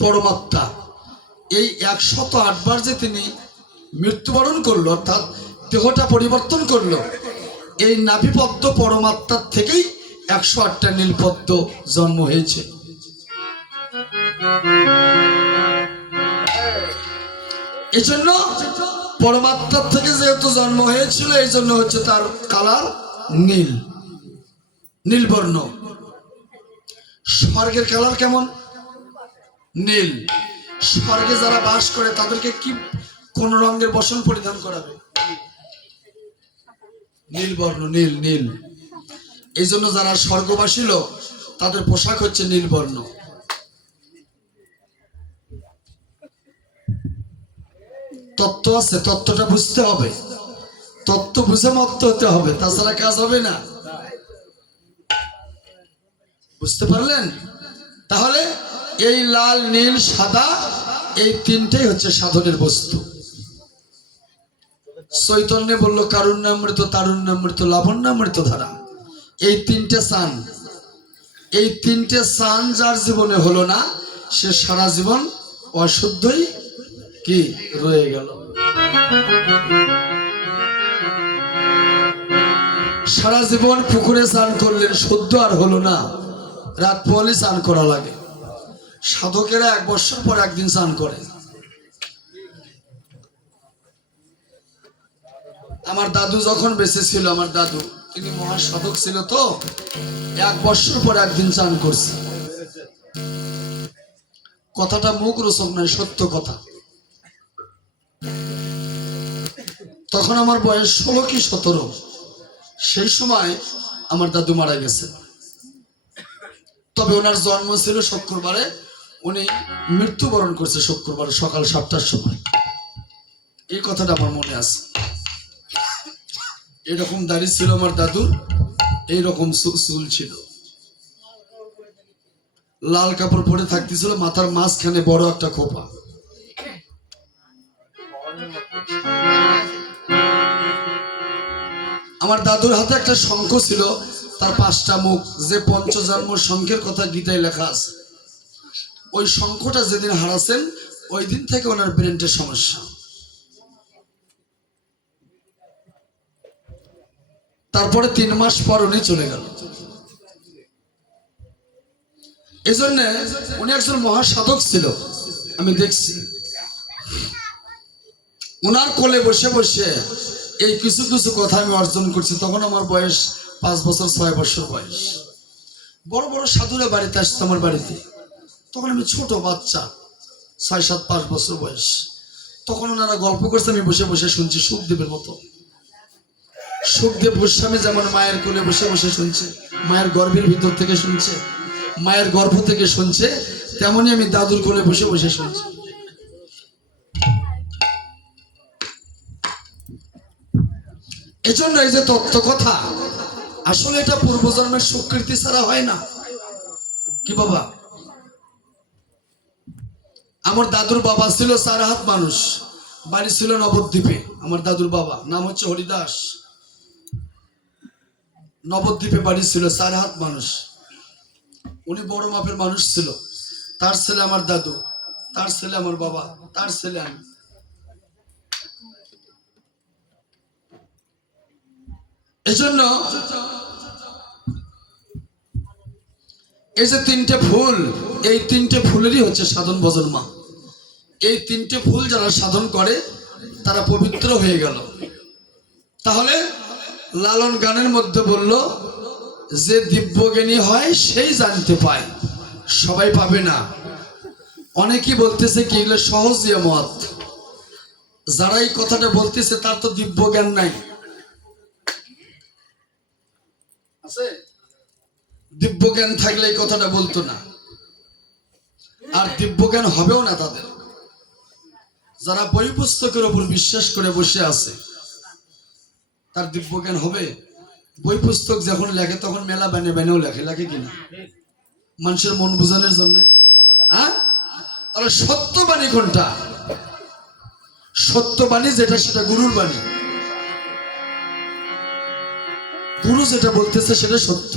পরমাত্মা এই 108 বার যে তিনি মৃত্যুবরণ করলো, অর্থাৎ দেহটা পরিবর্তন করলো, এই নাভিপদ্ম পরমাত্মার থেকেই 108টা নীলপদ্ম জন্ম হয়েছে। এই জন্য পরমাত্মার থেকে যেহেতু জন্ম হয়েছিল, এই জন্য হচ্ছে তার কালার নীল, নীলবর্ণ। স্বর্গের কালার কেমন? নীল। স্বর্গে যারা বাস করে তাদেরকে কি কোন রঙের বসন পরিধান করাবে? নীলবর্ণ, নীল নীল। এই জন্য যারা স্বর্গবাসী লোক তাদের পোশাক হচ্ছে নীলবর্ণ। তত্ত্ব আছে, তত্ত্বটা বুঝতে হবে, তত্ত্ব বুঝে মত্ত হতে হবে, তাছাড়া কাজ হবে না। বুঝতে পারলেন? তাহলে এই লাল, নীল, সাদা, এই তিনটেই হচ্ছে সাধনের বস্তু। চৈতন্যে বলল কারুণ্যামৃত, তারুণ্যামৃত, লাবণ্যামৃত ধারা। এই তিনটে চান, এই তিনটে চান যার জীবনে হলো না, সে সারা জীবন অশুদ্ধই কি রয়ে গেল। সারা জীবন পুকুরে চান করলেন, শুদ্ধ আর হলো না, রাত পোয়ালি চান করা লাগে। সাধকেরা 1 বছর পর একদিন চান করে। আমার দাদু যখন বেঁচে ছিল, আমার দাদু তিনি মহাসাধক ছিল, তো 1 বছর পর একদিন চান করছে। কথাটা মুখ রোচক নয়, সত্য কথা। তখন আমার বয়স 16 কি 17। সেই সময় আমার দাদু মারা গেছে। তবে ওনার জন্ম ছিল শুক্রবারে, উনি মৃত্যুবরণ করছে শুক্রবার সকাল 7টার সময়। এই কথাটা আমার মনে আছে। এরকম দাড়ি ছিল আমার দাদুর, এইরকম চুল ছিল, লাল কাপড় পরে থাকতেছিল, মাথার মাঝখানে বড় একটা খোপা। আমার দাদুর হাতে একটা শঙ্খ ছিল, তার 5টা মুখ, যে পঞ্চজন্ম শঙ্খের কথা গীতায় লেখা আছে। ওই শঙ্খটা যেদিন হারাছেন, ওই দিন থেকে ওনার ব্রেনের সমস্যা। তারপরে 3 মাস পর উনি চলে গেল। এই জন্য উনি একজন মহাসাধক ছিল, আমি দেখছি। ওনার কোলে বসে বসে এই কিছু কিছু কথা আমি অর্জন করছি। তখন আমার বয়স 5 বছর 6 বছর বয়স। বড় বড় সাধুরা বাড়িতে আসতো আমার বাড়িতে, তখন আমি ছোট বাচ্চা, 6, 7, 5 বছর বয়স। তখন ওনারা গল্প করছে, আমি বসে বসে শুনছি, সুখদেবের মতো। সুখদেব গোস্বামী যেমন মায়ের কোলে বসে বসে শুনছে, মায়ের গর্ভের ভিতর থেকে শুনছে, মায়ের গর্ভ থেকে শুনছে, তেমনি আমি দাদুর কোলে বসে বসে শুনছি। এজন্য এই যে তত্ত্ব কথা, আসলে এটা পূর্বজন্মের স্বীকৃতি ছাড়া হয় না। কি বাবা? আমার দাদুর বাবা ছিল 4 হাত মানুষ, বাড়ি ছিল নবদ্বীপে। আমার দাদুর বাবা নাম হচ্ছে হরিদাস। নবদ্বীপে বাড়ি ছিল, 4 হাত মানুষ। উনি বড় মাপের মানুষ ছিল। তার ছেলে আমার দাদু, তার ছেলে আমার বাবা, তার ছেলে আমি। এজন্য এই যে 3টে ফুল, এই 3টে ফুলেরই হচ্ছে সাধন ভজন মা। এই 3টে ফুল যারা সাধন করে তারা পবিত্র হয়ে গেল। তাহলে লালন গানের মধ্যে বলল যে দিব্যজ্ঞানী হয় সেই জানতে পায়, সবাই পাবে না। অনেকেই বলতেছে কি এগুলো সহজীয় মত। যারা এই কথাটা বলতেছে তার তো দিব্য জ্ঞান নাই। আছে? দিব্য জ্ঞান থাকলে এই কথাটা বলতো না, আর দিব্য জ্ঞান হবেও না তাদের। যারা বই পুস্তকের উপর বিশ্বাস করে বসে আছে তার দিব্য জ্ঞান হবে? বই পুস্তক যখন লেখে তখন মেলা বানে বানেও লেখে, লেখে কিনা মানুষের মন বোঝানোর জন্য। হ্যাঁ, তাহলে সত্যবাণী কোনটা? সত্যবাণী যেটা সেটা গুরুর বাণী। গুরু যেটা বলতেছে সেটা সত্য।